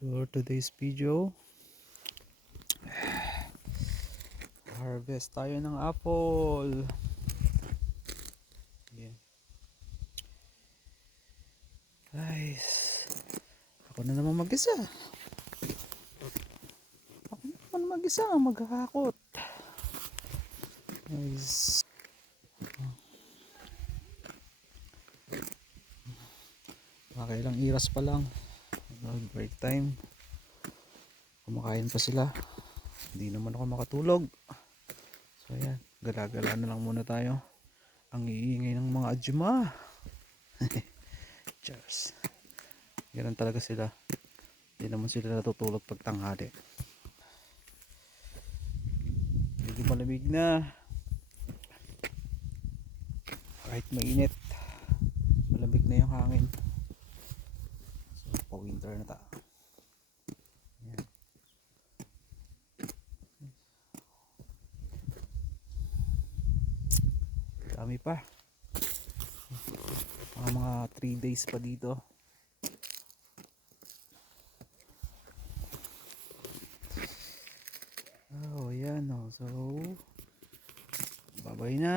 For today's video, harvest tayo ng apple. Yeah. Guys, ako na naman mag-isa. Ako na naman mag-isa ang maghahakot. Guys, makailang iras pa lang. Break time. Kumakain pa sila. Hindi naman ako makatulog. So ayan, gala-gala na lang muna tayo. Ang iingay ng mga adyuma. Cheers. Ganun talaga sila. Hindi naman sila natutulog pag tanghali. Medyo malamig na. Kahit mainit, malamig na yung hangin. So pa-winter na ta. Ayan. Dami pa. Mga 3 days pa dito. Oh, yan oh. So, bye-bye na.